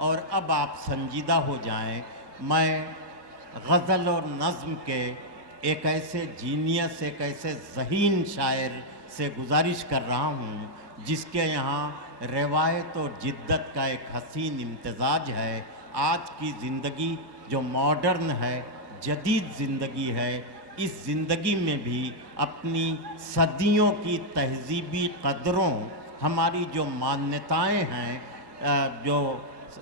और अब आप संजीदा हो जाएं। मैं गज़ल और नज़्म के एक ऐसे जीनियस, एक ऐसे ज़हीन शायर से गुजारिश कर रहा हूँ जिसके यहाँ रवायत और जिद्दत का एक हसीन इम्तज़ाज है। आज की ज़िंदगी जो मॉडर्न है, जदीद ज़िंदगी है, इस ज़िंदगी में भी अपनी सदियों की तहज़ीबी क़दरों, हमारी जो मान्यताएं हैं, जो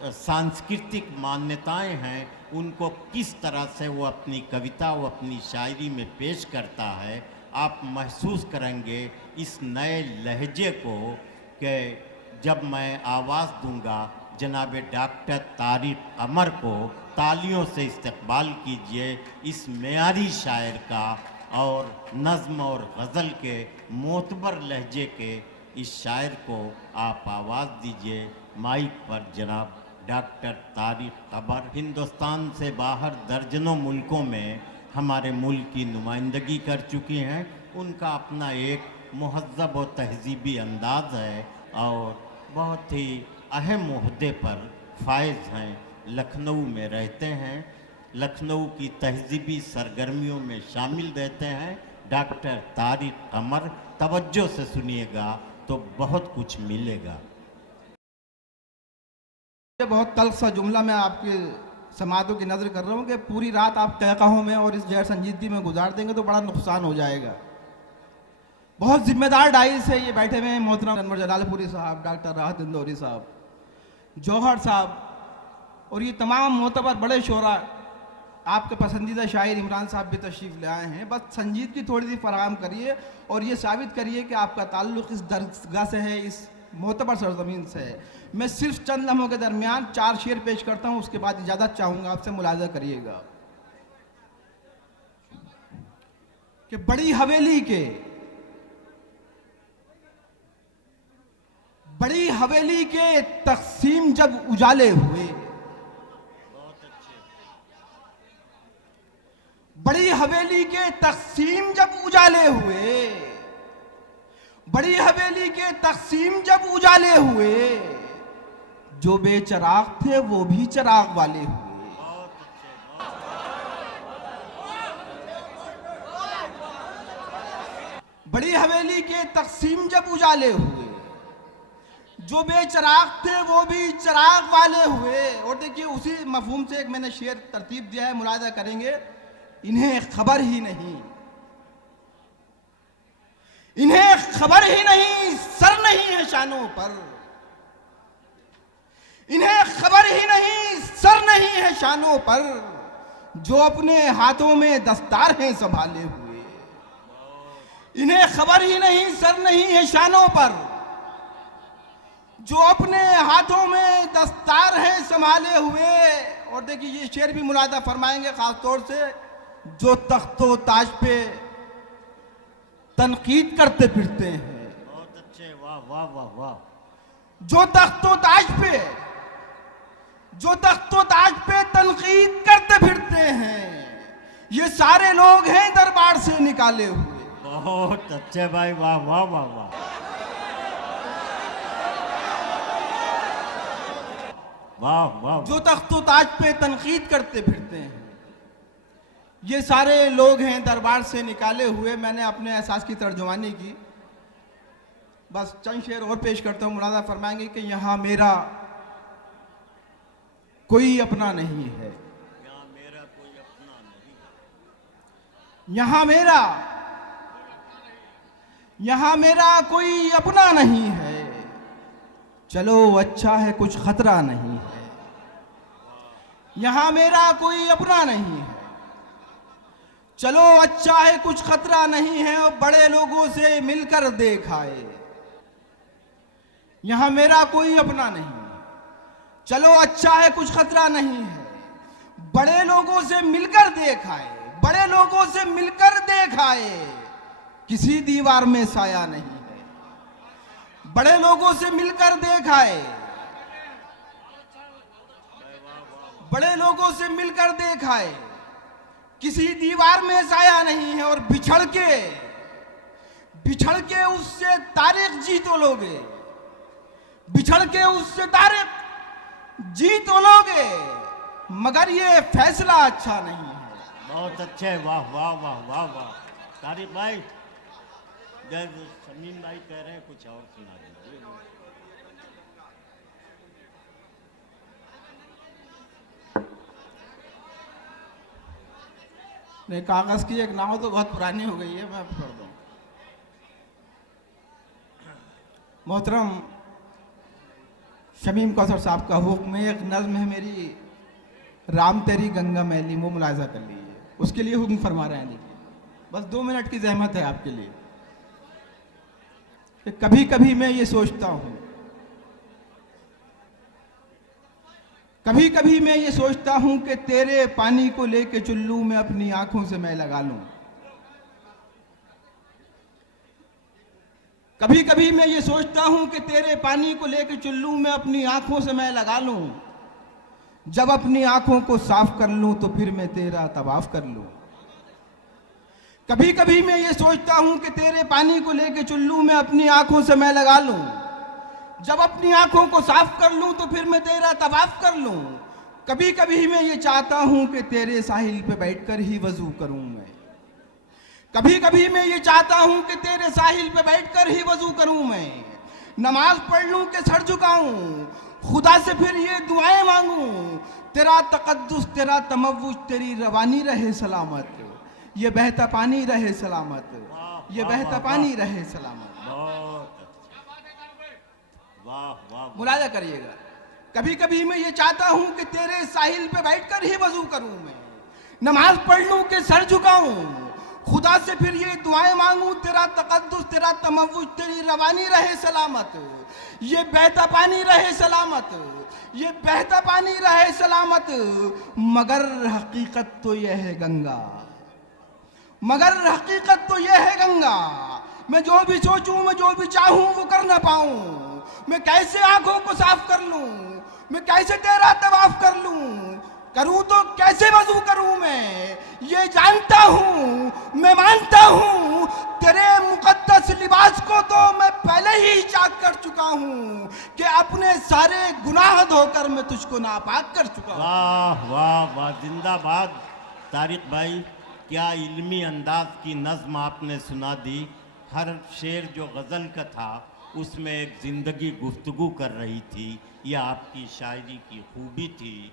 सांस्कृतिक मान्यताएं हैं, उनको किस तरह से वो अपनी कविता, वो अपनी शायरी में पेश करता है। आप महसूस करेंगे इस नए लहजे को कि जब मैं आवाज़ दूंगा जनाब डॉक्टर तारिक कमर को, तालियों से इस्तकबाल कीजिए इस मेयारी शायर का और नज़्म और गज़ल के मोतबर लहजे के इस शायर को आप आवाज़ दीजिए। माइक पर जनाब डॉक्टर तारिक कमर हिंदुस्तान से बाहर दर्जनों मुल्कों में हमारे मुल्क की नुमाइंदगी कर चुकी हैं। उनका अपना एक मुहज़्ज़ब और तहज़ीबी अंदाज़ है और बहुत ही अहम ओहदे पर फायज़ हैं। लखनऊ में रहते हैं, लखनऊ की तहज़ीबी सरगर्मियों में शामिल रहते हैं। डॉक्टर तारिक कमर, तवज्जो से सुनिएगा तो बहुत कुछ मिलेगा। बहुत तल्ख़ सा जुमला मैं आपके समातों की नज़र कर रहा हूँ कि पूरी रात आप तहक़ाहों में और इस गैर संजीदगी में गुजार देंगे तो बड़ा नुकसान हो जाएगा। बहुत जिम्मेदार डाइस से ये बैठे हुए हैं मोहतरम अनवर जलालपुरी साहब, डॉक्टर राहत इंदौरी साहब, जौहर साहब और ये तमाम मोतबर बड़े शोरा। आपके पसंदीदा शायर इमरान साहब भी तशरीफ़ ले आए हैं। बस संजीदगी थोड़ी सी फराहम करिए और ये साबित करिए कि आपका ताल्लुक़ इस दरगाह से है, इस मोतबर सरज़मीन से है। मैं सिर्फ चंद लम्हों के दरमियान 4 शेर पेश करता हूँ, उसके बाद इजाज़त चाहूँगा आपसे, मुलाज़ा करिएगा कि बड़ी हवेली के तक़सीम जब उजाले हुए, बड़ी हवेली के तक़सीम जब उजाले हुए, बड़ी हवेली के तक़सीम जब उजाले हुए, जो बेचराग थे वो भी चराग वाले हुए। बड़ी हवेली के तक़सीम जब उजाले हुए, जो बेचराग थे वो भी चराग वाले हुए। और देखिए उसी मफहूम से एक मैंने शेर तरतीब दिया है, मुलाज़ा करेंगे। इन्हें खबर ही नहीं, इन्हें खबर ही नहीं, सर नहीं है शानों पर, इन्हें खबर ही नहीं, सर नहीं है शानों पर, जो अपने हाथों में दस्तार हैं संभाले हुए। इन्हें खबर ही नहीं, सर नहीं है शानों पर, जो अपने हाथों में दस्तार हैं संभाले हुए। और देखिए ये शेर भी मुलादा फरमाएंगे खास तौर से, जो तख्तो ताज पे तनकीद करते फिरते हैं। बहुत अच्छे, वाह वाह वाह वाह। जो तख्तो ताज पे, जो तख्तो ताज पे तनकीद करते फिरते हैं, ये सारे लोग हैं दरबार से निकाले हुए। बहुत अच्छे भाई, वाह वाह वाह वाह वाह वाह। जो तख्तो ताज पे तनकीद करते फिरते हैं, ये सारे लोग हैं दरबार से निकाले हुए। मैंने अपने एहसास की तर्जुमानी की, बस चंद शेर और पेश करता हूँ, मुलाज़ा फरमाएंगे कि यहाँ मेरा कोई अपना नहीं है, यहाँ मेरा कोई अपना नहीं, यहाँ मेरा कोई अपना नहीं है, चलो अच्छा है कुछ खतरा नहीं है। यहाँ मेरा कोई अपना नहीं है, चलो अच्छा है कुछ खतरा नहीं है, और बड़े लोगों से मिलकर देखाए। यहाँ मेरा कोई अपना नहीं है, चलो अच्छा है कुछ खतरा नहीं है, बड़े लोगों से मिलकर देखाए, बड़े लोगों से मिलकर देखाए, किसी दीवार में साया नहीं है। बड़े लोगों से मिलकर देखाए, बड़े लोगों से मिलकर देखाए, किसी दीवार में साया नहीं है। और बिछड़ के उससे तारीख जीत लोगे, बिछड़ के उससे तारीख जी तो लोगे मगर ये फैसला अच्छा नहीं है। बहुत अच्छे, वाह वाह वाह वाह वाह। तारिक भाई, शमीम भाई कह रहे हैं कुछ और सुना दीजिए। नहीं, कागज की एक नाव तो बहुत पुरानी हो गई है, मैं पढ़ दूं। मोहतरम शमीम कौसर साहब का हुक्म में एक नज्म है मेरी, राम तेरी गंगा मैली, वो मुलाजा कर लीजिए। उसके लिए हुक्म फरमा रहे हैं, देखिए बस 2 मिनट की जहमत है आपके लिए। कि कभी कभी मैं ये सोचता हूं, कभी कभी मैं ये सोचता हूं कि तेरे पानी को लेके चुल्लू में अपनी आंखों से मैं लगा लूं। कभी कभी मैं ये सोचता हूं कि तेरे पानी को लेके चुल्लू में अपनी आंखों से मैं लगा लूं। जब अपनी आंखों को साफ कर लूं तो फिर मैं तेरा तवाफ कर लूं। कभी कभी मैं ये सोचता हूं कि तेरे पानी को लेके चुल्लू में अपनी आंखों से मैं लगा लूं। जब अपनी आंखों को साफ कर लूं तो फिर मैं तेरा तवाफ कर लूं। कभी कभी मैं ये चाहता हूं कि तेरे साहिल पे बैठकर ही वजू करूं मैं। कभी कभी मैं ये चाहता हूं कि तेरे साहिल पे बैठकर ही वजू करूं मैं। नमाज पढ़ लूं कि सर झुकाऊं, खुदा से फिर ये दुआएं मांगूं। तेरा तकद्दुस, तेरा तमव्वुज, तेरी रवानी रहे सलामत। ये बहता पानी रहे सलामत, ये बहता पानी रहे सलामत। वाह वाह, मुलाजा करिएगा। कभी कभी मैं ये चाहता हूं कि तेरे साहिल पे बैठकर ही वजू करूं मैं। नमाज पढ़ लूं कि सर झुकाऊं, खुदा से फिर ये दुआएं मांगूं। तेरा तकद्दुस, तेरा तमव्वुज, तेरी रवानी रहे सलामत। ये बहता पानी रहे सलामत, ये बहता पानी रहे सलामत। मगर हकीकत तो यह है गंगा, मगर हकीकत तो यह है गंगा। मैं जो भी सोचूं, मैं जो भी चाहूं वो कर ना पाऊं। मैं कैसे आंखों को साफ कर लूं, मैं कैसे तेरा तवाफ कर लूं। करूं तो कैसे वजू करूं मैं, ये जानता हूं, मैं मानता हूं। तेरे मुकद्दस लिबास को तो मैं पहले ही चाक कर चुका हूं कि अपने सारे गुनाह धोकर मैं तुझको नापाक कर चुका हूं। वाह वाह वाह, जिंदाबाद। तारिक भाई, क्या इल्मी अंदाज की नज्म आपने सुना दी। हर शेर जो गज़ल का था उसमें एक ज़िंदगी गुफ्तगू कर रही थी। यह आपकी शायरी की खूबी थी।